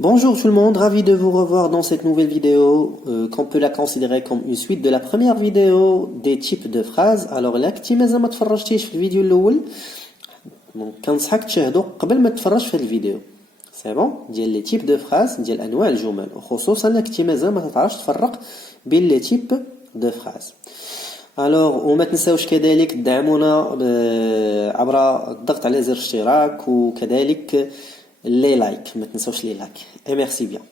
Bonjour tout le monde, ravi de vous revoir dans cette nouvelle vidéo qu'on peut la considérer comme une suite de la première vidéo des types de phrases. Alors là كنتي مازال ما تفرجتيش في الفيديو الاول دونك كنصحك تشاهدو قبل ما تفرج في الفيديو. سي بون ديال لي تيب دو فراز ديال انواع الجمل وخصوصا الا كنتي مازال ما تعرفش تفرق بين لي تيب دو فراز. الوغ وما تنساوش كذلك تدعمونا عبر الضغط على زر اشتراك وكذلك les likes, ما تنسوش les likes. Et merci bien.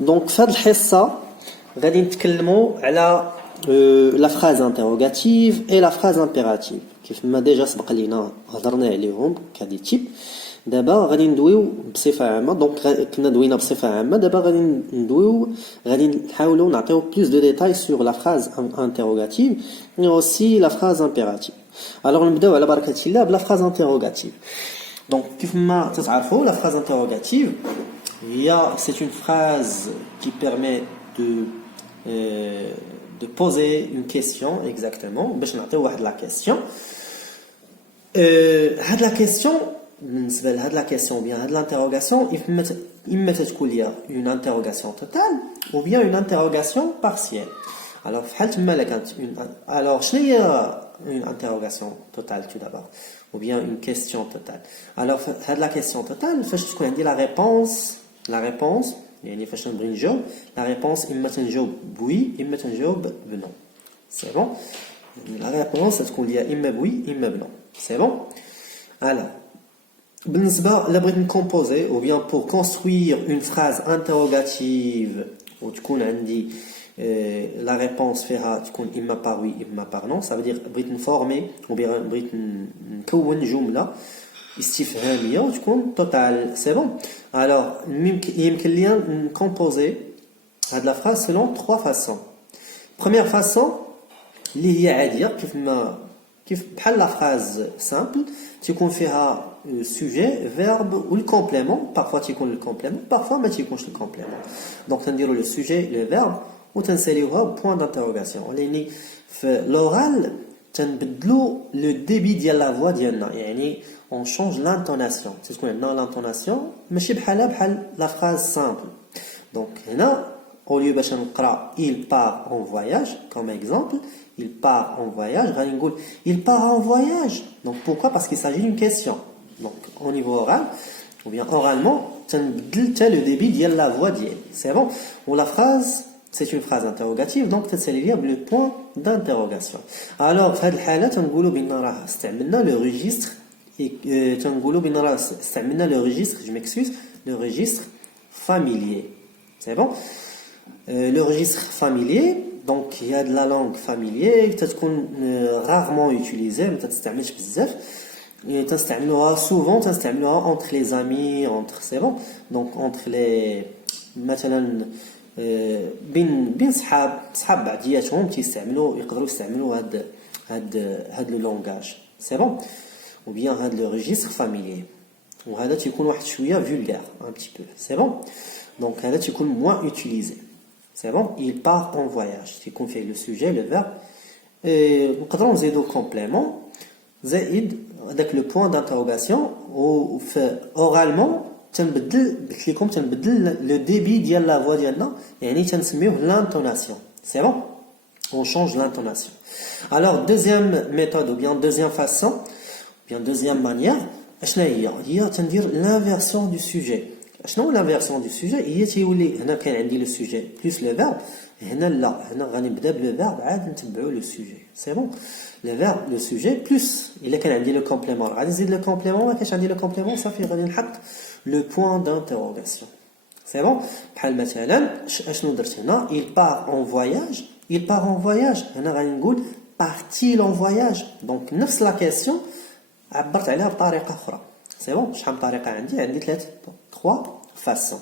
Donc في هذه الحصة غادي نتكلموا على la phrase interrogative et la phrase impérative. كيف ما ديجا سبق لينا هضرنا عليهم كهادي تيب. دابا غادي ندويو بصفة عامة دونك كنا دوينا بصفة عامة دابا غادي نحاولوا نعطيو plus de détails sur la phrase interrogative et aussi la phrase impérative. Alors نبداو على بركة الله بلا phrase interrogative. Donc كيف ما تتعرفوا la phrase interrogative c'est une phrase qui permet de poser une question exactement باش نعطيو واحد la question. هاد la question بالنسبه لهاد لا كيسيون بيان هاد لانتيروغاسيون اما تكون ليا اون انتيروغاسيون توتال او بيان اون انتيروغاسيون بارسيال. الوغ فحال تما لا كانت الوغ شنو هي اون انتيروغاسيون توتال تو دابور او بيان اون كيسيون توتال. الوغ هاد لا كيسيون توتال فاش تكون عندي لا ريبونس يعني فاش نبغي نجاوب لا ريبونس اما تنجاوب بوي اما تنجاوب بنو. سي بون لا ريبونس تكون ليا اما بوي اما بنو. سي بون الوغ بالنسبة لا بغيت نكومبوزي ou bien pour construire une phrase interrogative où تكون عندي la réponse فيها تكون إما par oui إما par non, ça veut dire بغيت نفورمي ou bien بغيت نكون جملة استفهامية وتكون total. C'est bon. Alors يمكن لي نكومبوزي هاد la phrase selon trois façons. Première façon اللي هي عادية كيف بحال la phrase simple تكون فيها sujet, verbe ou le complément. Parfois tu connais le complément, parfois mais tu connais le complément. Donc on dirait le sujet, le verbe ou تنساليوها point d'interrogation. لأني في l'oral تنبدلو le débit ديال la voix ديالنا يعني on change l'intonation. C'est ce qu'on appelle l'intonation ماشي بحال la phrase simple. Donc هنا au lieu باش نقرا il part en voyage comme exemple il part en voyage غادي نقول il part en voyage. Donc pourquoi? Parce qu'il s'agit d'une question. Donc au niveau oral ou bien oralement تنبدل le débit ديال la voix ديالي. C'est bon. Ou la phrase c'est une phrase interrogative donc تتسالي le point d'interrogation. Alors في هذه الحالة تنقولوا بان راه استعملنا le registre تنقولوا بان راه استعملنا le registre je m'excuse le registre familier. C'est bon. Le registre familier donc il y a de la langue familière تتكون rarement utilisée ما تستعملش بزاف تستعملوها souvent تستعملوها entre les amis entre c'est bon donc entre les مثلا بين صحاب بعضياتهم يقدروا يستعملوا هاد لو لونغاج. c'est bon ou bien هاد le registre familier وهذا تيكون واحد شويه vulgaire un petit peu. c'est bon donc هذا تيكون moins utilisé. c'est bon. Il part en voyage تيكون فيه le sujet le verbe نقدروا نزيدو complément زائد هذاك لو بوين دانتروغاسيون و اوغالمون تنبدل قلت لكم تنبدل لو ديبي ديال لا فوا ديالنا يعني تنسميوه لانتوناسيون. سي بون on change l'intonation. Alors deuxième méthode ou bien deuxième façon ou bien deuxième manière اشنا هي تندير l'inversion du sujet. شنو l'inversion du sujet هي تيولي هنا كاين عندي لو سوجي بلس لو فيرب هنا لا هنا غنبدا بلو فيرب عاد نتبعوا لو سوجي. سي بون لو فيرب لو سوجي بلس الا كان عندي لو كومبليمون غادي نزيد لو كومبليمون ما كاينش عندي لو كومبليمون صافي غادي نحط لو بوين دانتيروغاسيون. سي بون بحال مثلا اشنو درت هنا il part en voyage هنا غادي نقول part-il en voyage donc نفس لا كيسيون عبرت عليها بطريقه اخرى. سي بون شحال من طريقه عندي 3 façons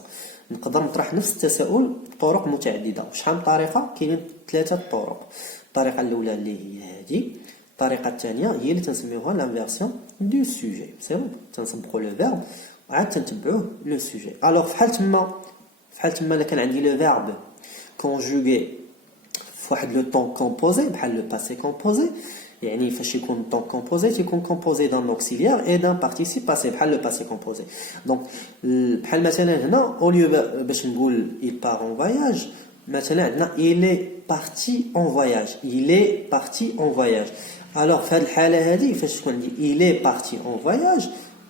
نقدر نطرح نفس التساؤل بطرق متعدده. شحال من طريقه كاينين 3 طرق. الطريقه الاولى اللي هي هذه الطريقه الثانيه هي اللي تنسميوها لانفيرسيون دو سوجي. سي بون تنسبقوا لو فيرب عاد تنتبعوه لو سوجي. الوغ فحال تما الا كان عندي لو فيرب كونجوغي في واحد لو طون كومبوزي بحال لو باسي كومبوزي يعني فاش يكون temps composé تيكون composé d'un auxiliaire et d'un participe passé بحال le passé composé. Donc بحال مثلا هنا au lieu باش نقول il part en voyage مثلا عندنا il est parti en voyage. Il est parti en voyage. Alors في هذه الحالة هذه فاش تكون عندي il est parti en voyage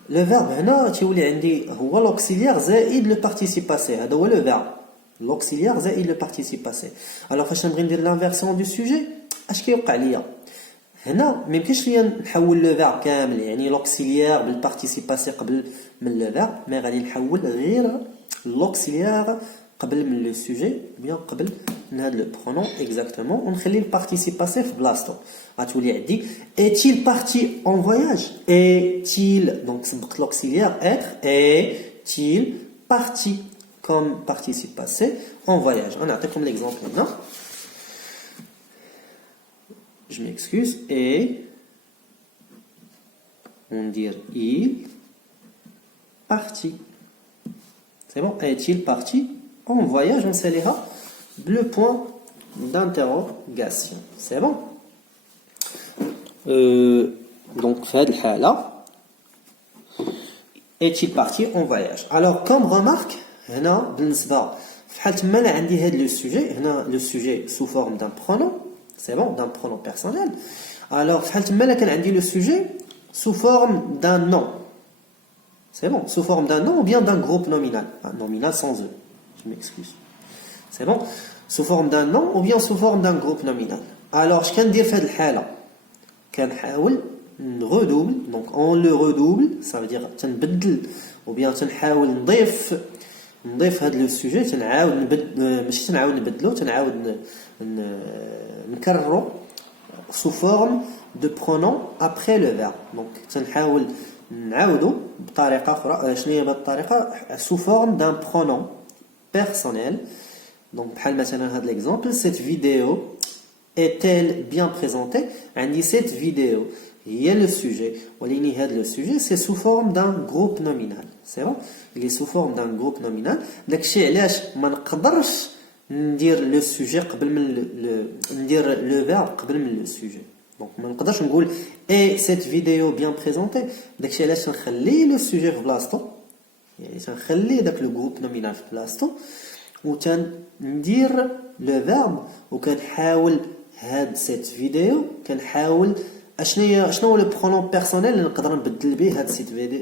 le verbe هنا تيولي عندي هو l'auxiliaire زائد le participe passé. هذا هو le verbe. L'auxiliaire زائد le participe passé. Alors فاش نبغي ندير l'inversion du sujet اش كيوقع ليا هنا ما يمكنش ليا نحول لو فيرب كامل يعني لوكسيليير بالبارتيسيب باسي قبل من لو فيرب مي غادي نحول غير لوكسيليير قبل من لو سوجي بيان قبل من هذا لو برونون اكزاكتومون ونخلي البارتيسيب باسي في بلاصتو غتولي عندي est-il parti en voyage est-il donc سبقت لوكسيليير être est-il parti comme participe passé en voyage. نعطيكم l'exemple هنا. Je m'excuse. Et on dit il parti. C'est bon. Est-il parti en voyage? On sait le point d'interrogation. C'est bon. Donc, là, est-il parti en voyage? Alors, comme remarque, هنا بالنسبة في حالة ما أنا عندي هذا le sujet هنا le sujet sous forme d'un pronom. C'est bon, d'un pronom personnel. Alors, quand on dit le sujet sous forme d'un nom. C'est bon, sous forme d'un nom ou bien d'un groupe nominal. Nominal sans E. Je m'excuse. C'est bon, sous forme d'un nom ou bien sous forme d'un groupe nominal. Alors, je vais dire fait le كنحاول redouble. Donc, on le redouble. Ça veut dire تنبدل ou bien تنحاول نضيف هذا السوجي تنعاود ماشي تنعاود نبدلو تنعاود نكررو sous forme de pronom après le verbe. Donc تنحاول نعاودو بطريقه اخرى شنو هي الطريقه sous forme d'un pronom personnel. Donc بحال مثلا هذا l'exemple cette vidéo est-elle bien présentée عندي cette vidéo هي le sujet ولكن هذا le sujet c'est sous forme d'un groupe nominal. C'est bon, il est sous forme d'un groupe nominal. داكشي علاش ما نقدرش ندير لو سوجي قبل من ندير لو فيرب قبل من لو سوجي. دونك ما نقدرش نقول اي سيت فيديو بيان بريزونتي داكشي علاش نخلي لو سوجي في بلاصتو يعني تنخلي داك لو جروب نومينال في بلاصتو وتندير لو فيرب وكنحاول هاد سيت فيديو كنحاول شنو هو لو برونون بيرسونيل اللي نقدر نبدل به هاد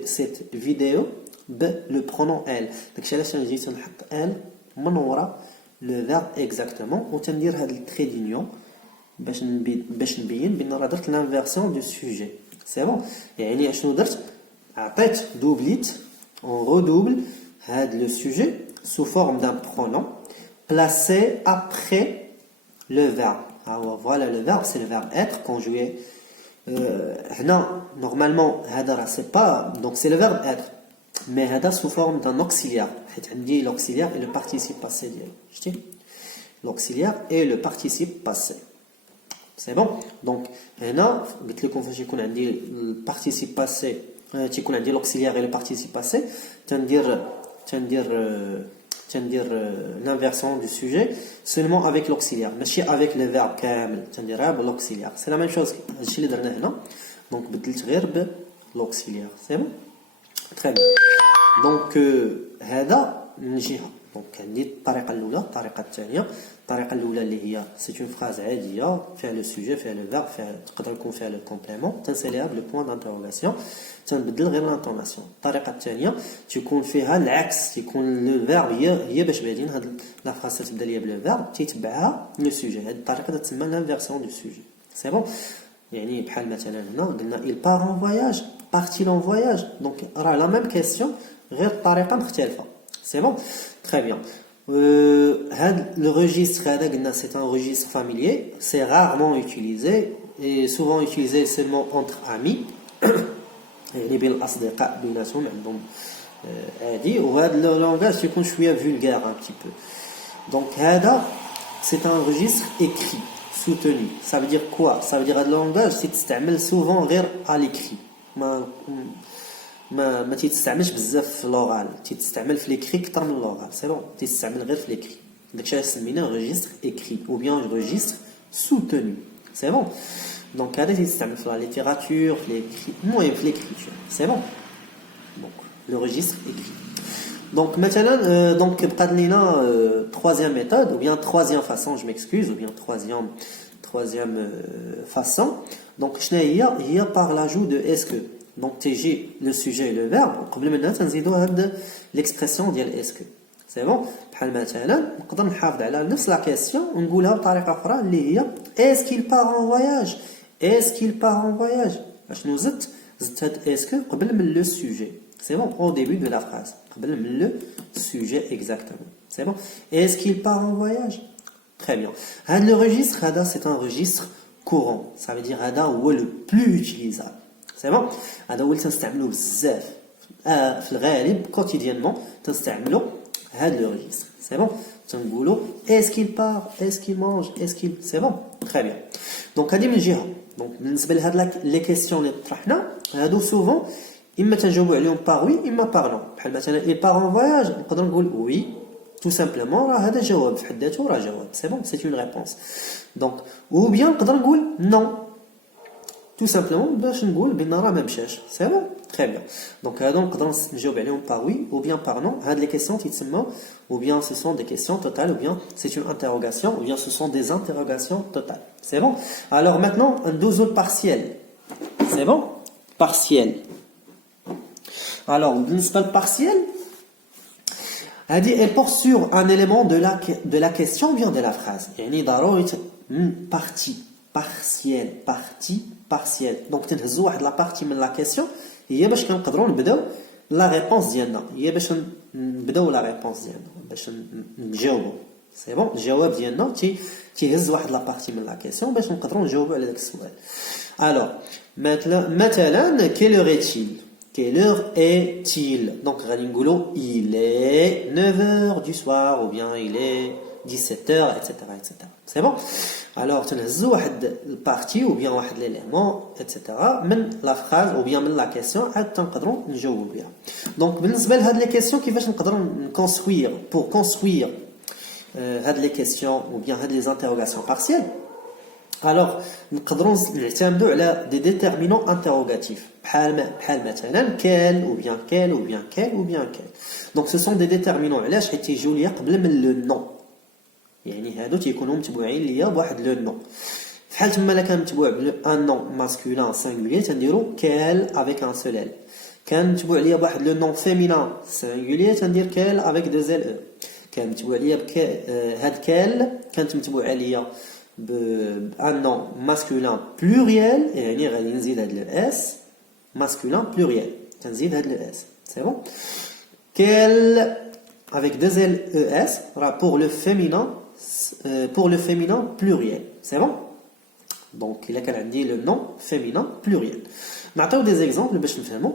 سيت فيديو بلو برونون ال. داكشي علاش نجي تنحط ال من ورا لو فيرب اكزاكتومون وتندير هاد التري دونيون باش نبين بان راه درت لانفيرسيون دو سوجي. سي بون يعني اشنو درت عطيت دوبليت اون رودوبل هاد لو سوجي sous forme d'un pronom placé après le verbe. Alors voilà le verbe, c'est le verbe être conjugué. Normalement, c'est pas donc c'est le verbe être, mais sous forme d'un auxiliaire. L'auxiliaire et le participe passé. L'auxiliaire et le participe passé. C'est bon. Donc هنا قلت لكم فاش يكون عندي البارتيسيب باسي تيكون عندي l'auxiliaire et le participe passé تندير l'inversion du sujet seulement avec l'auxiliaire ماشي avec le verbe كامل تنديرها بالauxiliaire. C'est la même chose هادشي اللي درنا هنا دونك بدلت غير بالauxiliaire. C'est bon. Très bien. Donc هذا من جهة. دونك عندي الطريقة الأولى الطريقة الثانية. الطريقة الأولى اللي هي سي اون فراز عادية فيها لو سوجي فيها لو فيرب فيها تقدر يكون فيها لو كومبليمون تنساليها بلو بوين دانتيروغاسيون تنبدل غير لانطوناسيون. الطريقة الثانية تيكون فيها العكس تيكون لو فيرب هي باش بادين هاد لا فراز تبدا ليا بلو فيرب تيتبعها لو سوجي. هاد الطريقة تسمى لانفيرسيون دو سوجي. سي بون يعني بحال مثلا هنا قلنا il part en voyage part-il en voyage donc راه لا ميم كيسيون غير الطريقة مختلفة. سي بون très bien. Le registre, c'est un registre familier, c'est rarement utilisé et souvent utilisé seulement entre amis. يعني بين الأصدقاء بيناتهم عندهم عادي وهذا اللونغاج يكون شوية vulgaire un petit peu. Donc هذا c'est un registre écrit soutenu. Ça veut dire quoi? Ça veut dire هذا اللونغاج تستعمل souvent غير à l'écrit. ما تيتستعملش بزاف في لوغال تيتستعمل في ليكري اكثر من لوغال. سي بون تيتستعمل غير في ليكري داكشي علاش سميناه ريجستر اكري او بيان ريجستر سوتوني. سي بون Donc هذا يستعمل في la littérature, في l'écriture. C'est bon. Donc le registre écrit. Donc maintenant donc بقات لينا troisième méthode ou bien troisième façon, je m'excuse, ou bien troisième façon. Donc هي par l'ajout de est-ce que. Donc تجي le sujet et le verbe قبل منها تنزيدوا هاد l'expression ديال est-ce que. C'est bon. بحال مثلا نقدر نحافظ على نفس لا كيسيون ونقولها بطريقه اخرى اللي هي est-ce qu'il part en voyage. Est-ce qu'il part en voyage. شنو زدت هاد est-ce que قبل من le sujet. C'est bon, au début de la phrase. Le sujet exactement. C'est bon. Est-ce qu'il part en voyage? Très bien. Le registre, c'est un registre courant. Ça veut dire le plus utilisable. C'est bon. هذا هو اللي تنستعملوه بزاف. في الغالب quotidiennement تنستعملوا هذا le registre. C'est bon. تنقولوا est-ce qu'il part? Est-ce qu'il mange? Est-ce qu'il... C'est bon. Très bien. Donc هذه من جهة. Donc بالنسبة لهاد les questions اللي طرحنا هادو souvent إما تنجاوبوا عليهم par oui إما par non. بحال مثلا il part en voyage نقدر نقول oui tout simplement راه هذا جواب في حد ذاته راه جواب. C'est bon. C'est une réponse. Donc ou bien نقدر نقول non tout simplement باش نقول بان راه ما مشاش. C'est bon. Très bien. Donc هادو نقدر نجاوب عليهم par oui ou bien par non. هاد les questions تيتسموا ou bien ce sont des questions totales ou bien c'est une interrogation ou bien ce sont des interrogations totales. C'est bon. Alors maintenant un douze partiel. C'est bon. Partiel. Alors بالنسبة للpartiel elle porte sur un élément de la question ou bien de la phrase. يعني ضروري partie partiel partie partiel. Donc تنهزوا واحد la partie من la question هي باش كنقدروا نبداو la réponse ديالنا. هي باش نبداو la réponse ديالنا باش نجاوبوا. C'est bon. الجواب ديالنا تيهز واحد la partie من la question باش نقدروا نجاوبوا على داك السؤال. Alors مثلا quelle heure est-il? Quelle heure est-il? Donc, il est 9h du soir, ou bien il est 17h, etc., etc. C'est bon? Alors, tu as une partie, ou bien un élément, etc., من la phrase, ou bien من la question, حتى نقدروا نجاوبوا بها. Donc, بالنسبة لهاد les questions كيفاش نقدروا construire, pour construire هاد les questions, ou bien هاد les interrogations partielles. Alors, نقدروا نعتمدوا على des déterminants interrogatifs. بحال مثلا quel ou bien quel ou bien quel ou bien quel. Donc ce sont des déterminants علاش حيت تيجيو ليا قبل من le nom. يعني هادو تيكونوا متبوعين ليا بواحد le nom. فحال تما الا كان متبوع un nom masculin singulier تنديروا quel avec un seul l. كان متبوع ليا بواحد le nom féminin singulier تندير quel avec deux l e. كان متبوع ليا هاد quel كانت متبوعه ليا un nom masculin pluriel يعني غادي نزيد هاد le s masculin pluriel تنزيد هاد le s. C'est bon. Quel avec deux l e s pour le féminin pluriel. C'est bon. Donc il a qu'à dire le nom féminin pluriel. نعطيو des exemples باش نفهموا.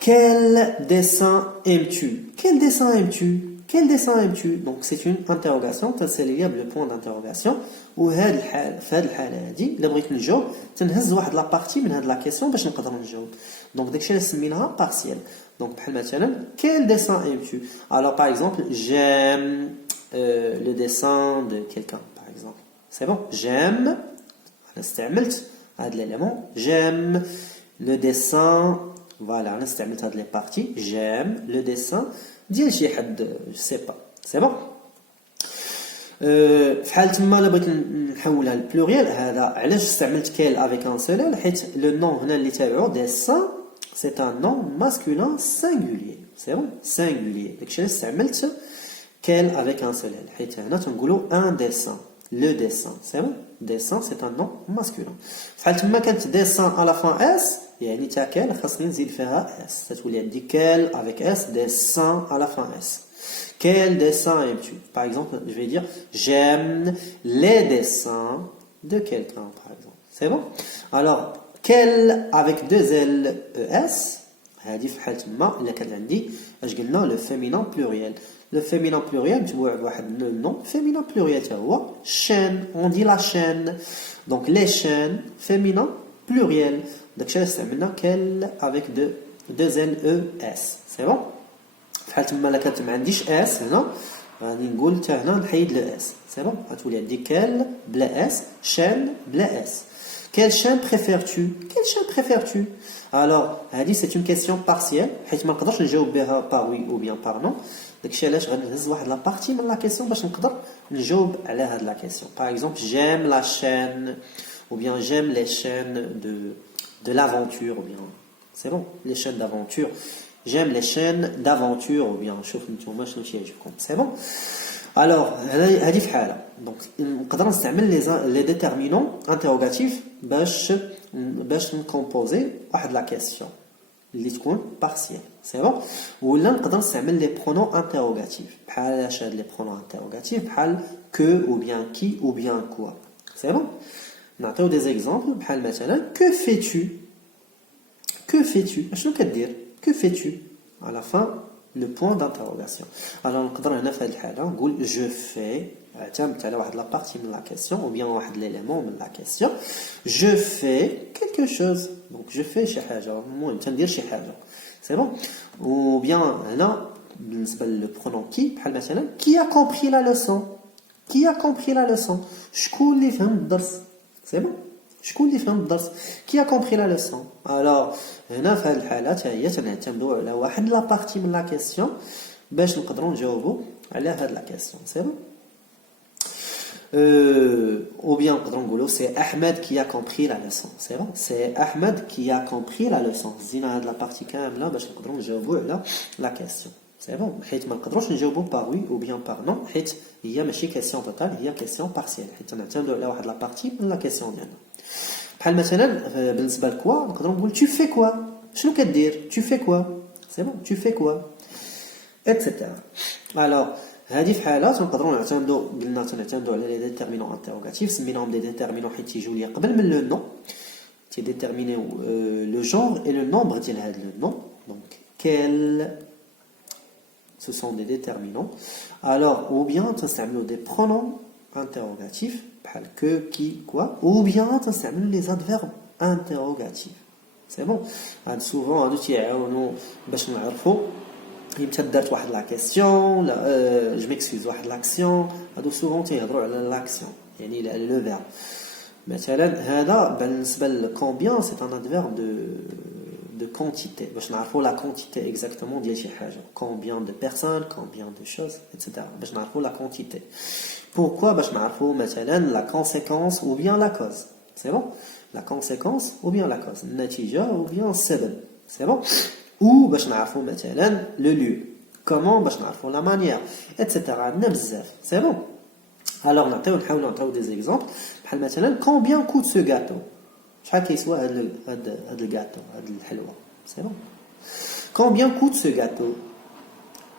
Quel dessin aimes-tu? Quel dessin aimes-tu? Quel dessin aimes-tu? Donc c'est une interrogation, تنسالي le point d'interrogation. وهاد الحال في هاد الحاله هادي الا بغيت نجاوب تنهز واحد لا بارتي من هاد لا كيسيون باش نقدر نجاوب. دونك داكشي اللي سميناها partiel. Donc بحال مثلا quel dessin aimes-tu? Alors par exemple j'aime le dessin de quelqu'un par exemple. C'est bon. J'aime انا استعملت هاد l'élément j'aime le dessin. Voilà, انا استعملت هاد لي بارتي j'aime le dessin ديال شي حد je sais pas. C'est bon. في حال تما الا بغيت نحولها للبلوريال هذا علاش استعملت كيل افيك ان سول حيت لو نون هنا اللي تابعو ديسان سي ان نون ماسكولين سينغولير. سي بون سينغولير داكشي علاش استعملت كيل افيك ان سول حيت هنا تنقولوا ان ديسان لو ديسان. سي بون ديسان سي ان نون ماسكولين. في حال تما كانت ديسان على فان اس يعني تا كيل خاصني نزيد فيها اس تتولي عندي كيل افيك اس ديسان على فان اس. Quel dessin aimes-tu? Par exemple, je vais dire j'aime les dessins de quelqu'un, par exemple. C'est bon? Alors, quel avec deux L, E, S, هذه في حالة ما إلا كان عندي اش قلنا le féminin pluriel. Le féminin pluriel متبوع بواحد le nom féminin pluriel تا هو chaîne. On dit la chaîne. Donc les chaînes féminin pluriel. داكشي اللي استعملنا quel avec deux L, E, S. C'est bon? في حالة ما كانت ما عنديش اس هنا غادي نقول حتى هنا نحيد لو اس سي بون غتولي عندي كال بلا اس شان بلا اس quel chien préfères-tu quel chien préfères-tu alors هذه c'est une question partielle حيت ما نقدرش نجاوب بها par oui ou bien par non داكشي علاش غادي نهز واحد لا بارتي من لا كيسيون باش نقدر نجاوب على هاد لا كيسيون par exemple j'aime la chaîne ou bien j'aime les chaînes de l'aventure ou bien c'est bon les chaînes d'aventure j'aime les chaînes d'aventure ou bien شوف نتوما شنو تيعجبكم c'est bon alors هذه في حاله دونك نقدر نستعمل لي ديتيرمينون انتروغاتيف باش نكومبوزي واحد لا كيسيون اللي تكون بارسيال سي بون ولا نقدر نستعمل لي برونون انتروغاتيف بحال اش هاد لي برونون انتروغاتيف بحال كو او بيان كي او بيان كوا سي بون نعطيو دي زيكزامبل بحال مثلا que fais-tu اشنو كدير que fais-tu à la fin le point d'interrogation alors نقدر هنا في هذه الحاله نقول je fais اعتمدت على واحد لا بارتي من لا كيسيون ou bien واحد ليليمون من لا كيسيون je fais quelque chose donc je fais شي حاجه المهم تندير شي حاجه سي بون ou bien هنا بالنسبه للبرونون كي بحال مثلا qui a compris la leçon qui a compris la leçon شكون اللي فهم الدرس سي بون شكون اللي فهم الدرس qui a compris la leçon alors هنا في هذه الحاله حتى هي تنعتمدوا على واحد لا بارتي من لا كيسيون باش نقدروا نجاوبوا على هاد لا كيسيون سي بون ou bien نقدروا نقولوا سي احمد qui a compris la leçon سي بون سي احمد qui a compris la leçon زينا هاد لا بارتي كامله باش نقدروا نجاوبوا على لا كيسيون سي بون حيت ما نقدروش نجاوبوا بار وي او بيان بار نو حيت هي ماشي كيسيون توتال هي كيسيون بارسيال حيت تنعتمدوا على واحد لا بارتي من لا كيسيون ديالنا بحال مثلا بالنسبه لكوا نقدروا نقول tu fais quoi شنو كدير tu fais quoi c'est bon tu fais quoi etc alors هذه في حالات نقدروا نعتمدوا تنعتمدوا على لي ديتيرمينون انتروغاتيف سميناهم دي ديتيرمينون حيت تيجيو لي قبل من لو نو تيديتيرمينيو لو جونر اي لو نومبر ديال هذا لو نو دونك quel ce sont des déterminants alors ou bien تنستعملوا des pronoms interrogatifs بحال que qui quoi ou bien تنستعملوا les adverbes interrogatifs c'est bon هاد سوفون هادو تيعاونوا باش نعرفوا امتى درت واحد لا كيسيون لا جو ميكسكوز واحد لاكسيون هادو سوفون تيهضروا على لاكسيون يعني على لو فيرب مثلا هذا بالنسبه لكومبيان سي ان ادفيرب de quantité باش نعرفوا la quantité exactement ديال شي حاجه combien de personnes combien de choses etc باش نعرفوا la quantité pourquoi باش نعرفوا مثلا la conséquence ou bien la cause c'est bon la conséquence ou bien la cause النتيجه ou bien السبب c'est bon ou باش نعرفوا مثلا le lieu comment باش نعرفوا la manière etc عندنا بزاف c'est bon alors نحاولوا نعطيو des exemples بحال مثلا combien coûte ce gâteau شحال كيسوى هاد الكاطو هاد الحلوه سي بون combien coûte ce gâteau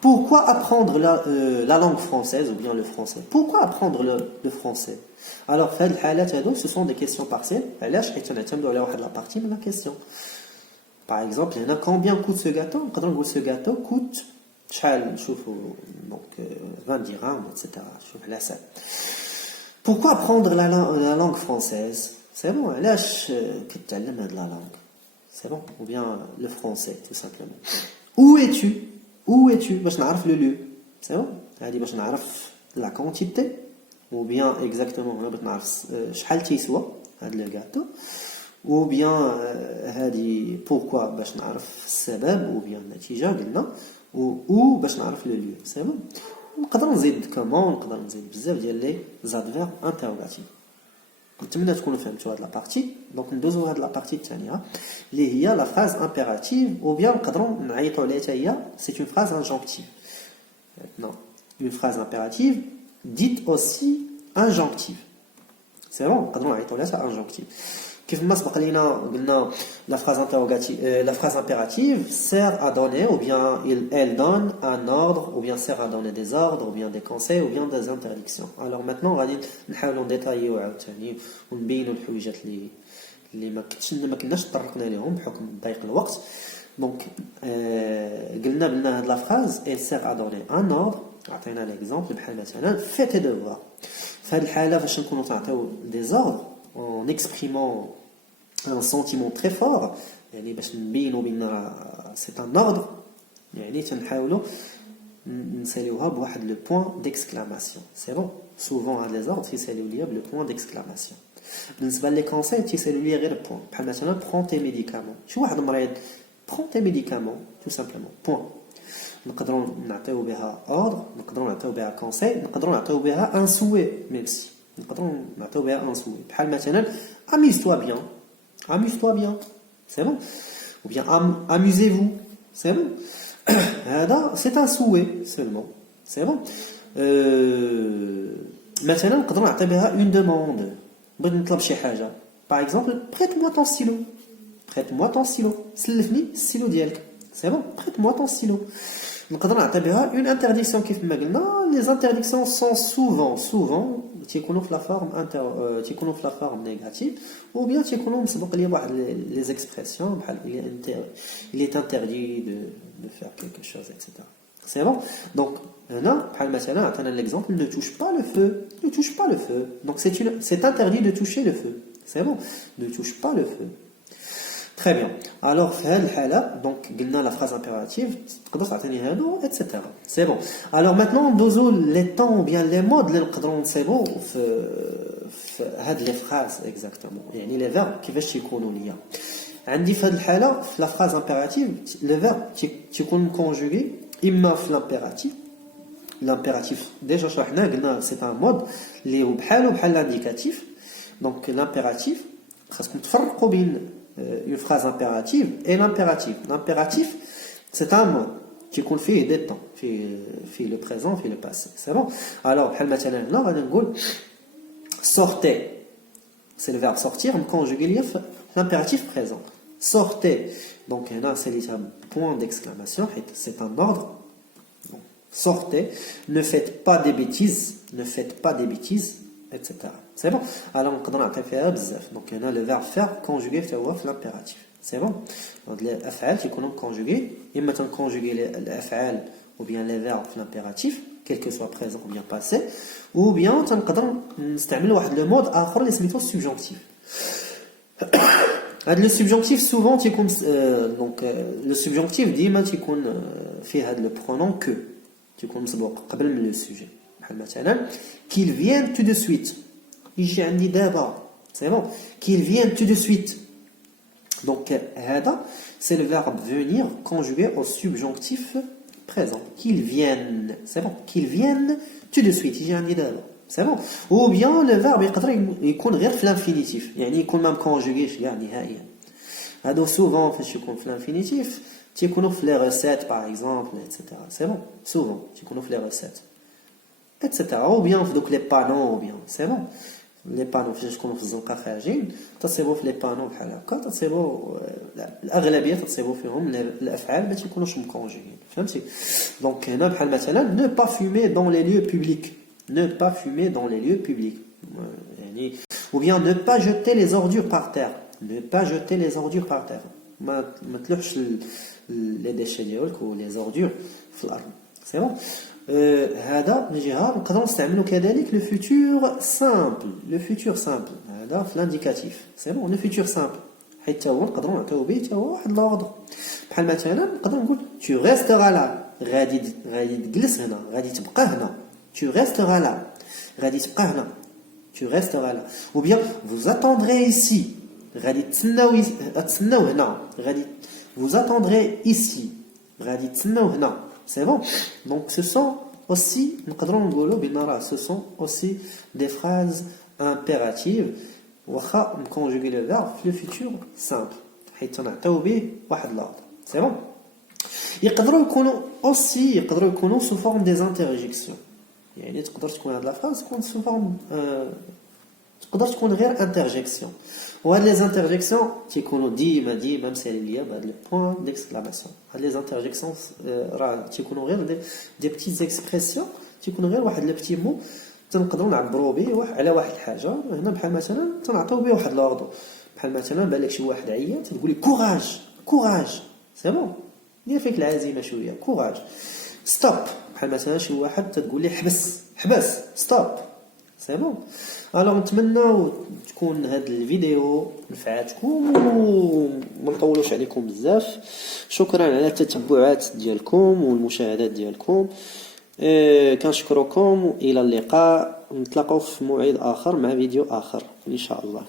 pourquoi apprendre la langue française ou bien le français pourquoi apprendre le français alors في هاد الحالات هادو ce sont des questions partielles علاش حيت نعتمدوا على واحد لا بارتي من لا question par exemple هنا combien coûte ce gâteau نقدروا نقول ce gâteau coûte شحال نشوفوا دونك 20 درهم etc شوف على حساب pourquoi apprendre la langue française c'est bon علاش كتعلم هاد لا لانغ c'est bon ou bien le français tout simplement où es-tu باش نعرف لو lieu c'est bon هادي باش نعرف la quantité ou bien exactement باش نعرف شحال تيسوى هاد لو غاتو ou bien هادي pourquoi باش نعرف السبب ou bien النتيجه قلنا ou باش نعرف لو lieu c'est bon نقدر نزيد كومون نقدر نزيد بزاف ديال لي زادفيرب انتروغاتيف نتمنى تكونوا فهمتوا هاد لا بارتي دونك ندوزو هاد لا بارتي الثانيه اللي هي لا فراز امبيراتيف او بيان نقدروا نعيطوا عليها حتى هي سي اون فراز انجونكتيف non une phrase impérative dite aussi injonctive c'est bon نقدروا نعيطوا عليها injonctive كيف ما سبق لينا قلنا la phrase interrogative la phrase impérative sert à donner ou bien elle donne un ordre ou bien sert à donner des ordres ou bien des conseils ou bien des interdictions alors maintenant غادي نحاولوا نديتايو عاوتاني ونبينوا الحويجات اللي ما كناش طرقنا لهم بحكم ضيق الوقت دونك قلنا بلنا هاد لا فراز elle sert à donner un ordre عطينا ليكزامبل بحال مثلا fais tes devoirs في هاد الحاله فاش نكونوا تعطيو des ordres en exprimant un sentiment très fort يعني باش نبينوا بان c'est un ordre يعني تنحاولوا نساليوها بواحد لو بوين ديكسكلاماسيون سي بون سوفون هاد لي زوردر تيساليو ليا بلو بوين ديكسكلاماسيون بالنسبه لي كونساي تيساليو ليا غير بوين بحال مثلا برون تي ميديكامون شي واحد مريض برون تي ميديكامون تو سامبلومون بوين نقدروا نعطيو بها اوردر نقدروا نعطيو بها كونساي نقدروا نعطيو بها ان سوي ميمسي نقدروا نعطيو بها ان سوي بحال مثلا amuse-toi bien c'est bon ou bien amusez-vous c'est bon c'est un souhait seulement c'est bon مثلا نقدر نعطي بها une demande بغيت نطلب شي حاجه par exemple prête-moi ton stylo سلفني السيلو ديالك c'est bon prête-moi ton stylo نقدر نعطي بها une interdiction كيف ما قلنا les interdictions sont souvent تيكونوا في لا فورم تيكونوا في لا فورم نيجاتيف ou bien تيكونوا مسبوق ليا واحد les expressions بحال il est interdit de faire quelque chose etc. c'est bon donc هنا بحال مثلا عطينا l'exemple ne touche pas le feu donc c'est interdit de toucher le feu c'est bon ne touche pas le feu très bien alors في هذه الحاله donc قلنا la phrase impérative تقدر تعطيني هادو etc. c'est bon alors maintenant ندوزو les temps ou bien les modes اللي نقدروا نصيبو في هاد لي phrases exactement يعني les verbes كيفاش تيكونوا ليا عندي في هذه الحاله في la phrase impérative le verbe تيكون conjugué اما في l'impératif déjà شرحنا قلنا c'est un mode اللي هو بحال l'indicatif donc l'impératif خاصكم تفرقوا بين une phrase impérative et l'impératif. L'impératif, c'est un mot qui يكون فيه des temps, فيه le présent, فيه le passé. C'est bon. Alors, بحال مثلا هنا غادي نقول sortez. C'est le verbe sortir conjugué lié l'impératif présent. Sortez. Donc هنا c'est un point d'exclamation, c'est un ordre. Bon. Sortez. Ne faites pas des bêtises, etc. C'est bon. Alors on peut نعطي فيها بزاف. Donc هنا le verbe faire conjugué في l'impératif. C'est bon. Donc les af'al تيكونوا conjugués اما تنconjuguer الافعال ou bien les verbes في l'impératif quel que soit présent ou bien passé ou bien تنقدر نستعمل واحد le mode اخر اللي سميتو subjonctif. هذا le subjonctif souvent تيكون donc le subjonctif ديما تيكون فيه هذا le pronom que تيكون مسبوق قبل من le sujet. بحال مثلا qu'il vienne tout de suite يجي عندي دابا c'est bon qu'il vienne tout de suite donc هذا c'est le verbe venir conjugué au subjonctif présent qu'il vienne c'est bon qu'il vienne tout de suite يجي عندي دابا c'est bon ou bien le verbe يقدر يكون غير في l'infinitif يعني يكون ما conjugué كاع نهائيا هادو souvent فاش يكون في l'infinitif تيكونوا في les recettes par exemple etc. c'est bon souvent تيكونوا في les recettes etc. ou bien في دوك les panneaux ou bien c'est bon لي بانو فاش تكونوا في الزنقه خارجين تصيبوا في لي بانو بحال هكا تصيبوا الاغلبيه تصيبوا فيهم الافعال ما تيكونوش مكونجيين فهمتي دونك هنا بحال مثلا ne pas fumer dans les lieux publics يعني ou bien ne pas jeter les ordures par terre ما تلوحش لي ديشي ديالك و لي زوردور في الارض سي بون هذا من جهه نقدروا نستعملوا كذلك لو فيتور سامبل هذا في الانديكاتيف سي بون لو فيتور سامبل حيت هو نقدروا نعطيو به حتى هو واحد لوردر بحال مثلا نقدر نقول tu resteras là غادي تجلس هنا غادي تبقى هنا tu resteras là غادي تبقى هنا tu resteras là ou bien vous attendrez ici غادي تسناو هنا غادي vous attendrez ici غادي تسناو هنا. C'est bon. Donc ce sont aussi, ce sont aussi des phrases impératives. واخا conjuguer le verbe في le futur simple. حيت نعطيو به واحد l'ordre. C'est bon. يقدروا يكونوا sous forme des interjections. يعني تقدر تكون هاد la phrase تكون sous forme تقدر تكون غير interjection. وهاد les interjections تيكونوا ديما مسالين بهاد le point d'exclamation. هاد les interjections راه تيكونوا غير des petites expressions تيكونوا غير واحد le petit mot تنقدروا نعبروا به على واحد الحاجه هنا بحال مثلا تنعطيو به واحد لوردو بحال مثلا بالك شي واحد عيان تقول لي كوراج سي بون دير فيك العزيمه شويه كوراج ستوب بحال مثلا شي واحد تقول لي حبس ستوب سي بون. الوغ نتمنى تكون هاد الفيديو نفعاتكم وما نطولوش عليكم بزاف. شكرا على التتبعات ديالكم والمشاهدات ديالكم. كنشكركم والى اللقاء. نتلاقاو في موعد اخر مع فيديو اخر ان شاء الله.